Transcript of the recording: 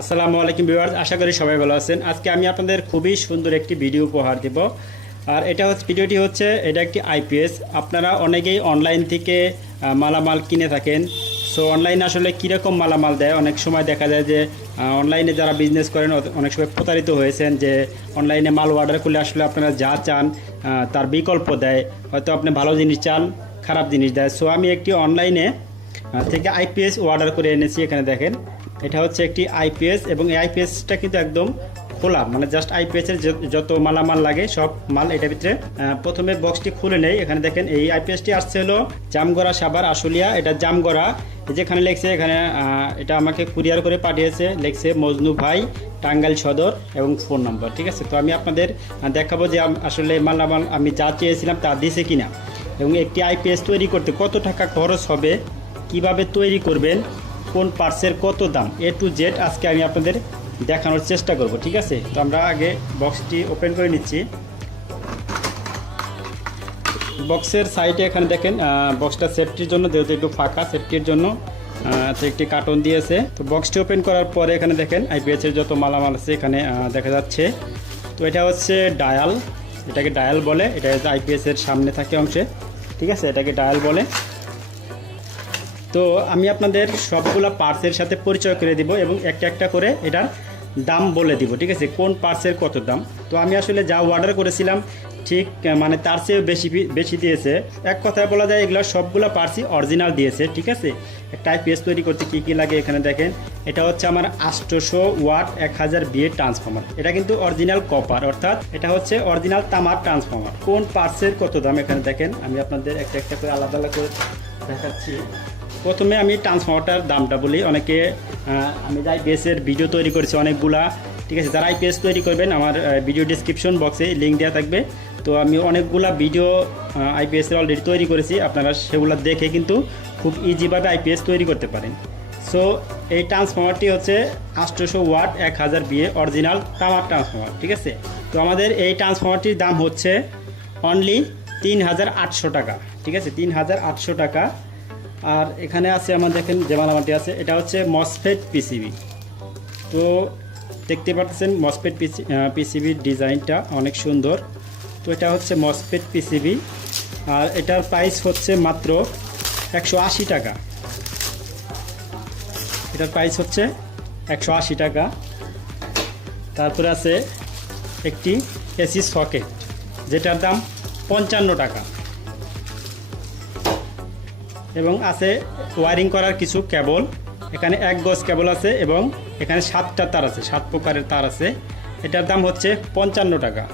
আসসালামু আলাইকুম ভিউয়ার্স, আশা করি সবাই ভালো আছেন। আজকে আমি আপনাদের খুবই সুন্দর একটি ভিডিও উপহার দেব। আর ভিডিওটি হচ্ছে এটা একটি আইপিএস। আপনারা অনেকেই অনলাইন থেকে মালামাল কিনে থাকেন। সো অনলাইনে আসলে কীরকম মালামাল দেয়, অনেক সময় দেখা যায় যে অনলাইনে যারা বিজনেস করেন অনেক সময় প্রতারিত হয়েছেন যে অনলাইনে মাল অর্ডার করলে আসলে আপনারা যা চান তার বিকল্প দেয়। হয়তো আপনি ভালো জিনিস চান, খারাপ জিনিস দেয়। সো আমি একটি অনলাইনে থেকে আইপিএস অর্ডার করে এনেছি। এখানে দেখেন, এটা হচ্ছে একটি আইপিএস এবং এই আইপিএসটা কিন্তু একদম খোলা, মানে জাস্ট আইপিএসের যত মালামাল লাগে সব মাল এটার ভিতরে। প্রথমে বক্সটি খুলে নেই। এখানে দেখেন এই আইপিএসটি আসছে হলো জামগড়া সাভার আশুলিয়া। এটা জামগড়া, যেখানে লেখছে এখানে এটা আমাকে কুরিয়ার করে পাঠিয়েছে, লেখছে মজনু ভাই, টাঙ্গাইল সদর এবং ফোন নম্বর। ঠিক আছে, তো আমি আপনাদের দেখাবো যে আসলে মালামাল আমি যা চেয়েছিলাম তা দিয়েছে কিনা, এবং একটি আইপিএস তৈরি করতে কত টাকা খরচ হবে, কিভাবে তৈরি করবেন, কোন পার্টসের কত দাম, এ টু জেড আজকে আমি আপনাদের দেখানোর চেষ্টা করব। ঠিক আছে, তো আমরা আগে বক্সটি ওপেন করে নিচ্ছি। বক্সের সাইডে এখানে দেখেন বক্সটা সেফটির জন্য, যেহেতু একটু ফাঁকা, সেফটির জন্য তো একটি কার্টন দিয়েছে। তো বক্সটি ওপেন করার পরে এখানে দেখেন আইপিএসের যত মালামাল আছে এখানে দেখা যাচ্ছে। তো এটা হচ্ছে ডায়াল, এটাকে ডায়াল বলে। এটা হচ্ছে আইপিএসের সামনে থাকে অংশে। ঠিক আছে, এটাকে ডায়াল বলে। তো আমি আপনাদের সবগুলা পার্টসের সাথে পরিচয় করে দিব এবং একটা একটা করে এটার দাম বলে দিব। ঠিক আছে, কোন পার্টসের কত দাম। তো আমি আসলে যা অর্ডার করেছিলাম ঠিক মানে তার চেয়েও বেশি দিয়েছে। এক কথায় বলা যায় এগুলো সবগুলো পার্টসই অরিজিনাল দিয়েছে। ঠিক আছে, একটা আইপিএস তৈরি করতে কী কী লাগে এখানে দেখেন। এটা হচ্ছে আমার 800 ওয়াট 1000 বিএ ট্রান্সফর্মার। এটা কিন্তু অরিজিনাল কপার, অর্থাৎ এটা হচ্ছে অরিজিনাল তামার ট্রান্সফর্মার। কোন পার্টসের কত দাম এখানে দেখেন, আমি আপনাদের একটা একটা করে আলাদা আলাদা করে দেখাচ্ছি। প্রথমে আমি ট্রান্সফর্মারটার দামটা বলি। অনেকে আমি যে আইপিএসের ভিডিও তৈরি করেছি অনেকগুলা। ঠিক আছে, যারা আইপিএস তৈরি করবেন আমার ভিডিও ডিসক্রিপশন বক্সে লিঙ্ক দেওয়া থাকবে। তো আমি অনেকগুলা ভিডিও আইপিএসের অলরেডি তৈরি করেছি, আপনারা সেগুলো দেখে কিন্তু খুব ইজিভাবে আইপিএস তৈরি করতে পারেন। সো এই ট্রান্সফর্মারটি হচ্ছে 800 ওয়াট 1000 বিএ অরিজিনাল তামার ট্রান্সফর্মার। ঠিক আছে, তো আমাদের এই ট্রান্সফর্মারটির দাম হচ্ছে অনলি 3800 টাকা। ঠিক আছে, 3800 টাকা। আর এখানে আছে আমার দেখেন যে মালামালটি আছে, এটা হচ্ছে মসফেট পিসিবি। তো দেখতে পাচ্ছেন মসফেট পিসিবির ডিজাইনটা অনেক সুন্দর। তো এটা হচ্ছে মসফেট পিসিবি, আর এটার প্রাইস হচ্ছে মাত্র 180 টাকা। এটার প্রাইস হচ্ছে 180 টাকা। তারপরে আছে একটি এসি সকেট, যেটার দাম 55 টাকা। এবং আছে ওয়ারিং করার কিছু কেবল। এখানে 1 গজ কেবল আছে এবং এখানে 7টা তার আছে, 7 প্রকারের তার আছে। এটার দাম হচ্ছে 55 টাকা।